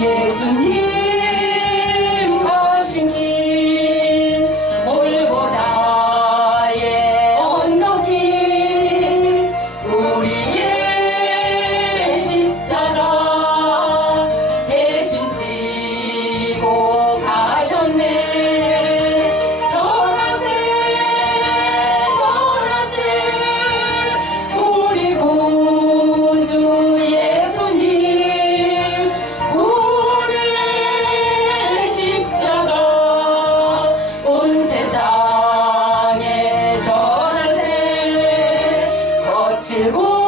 Yes. すご。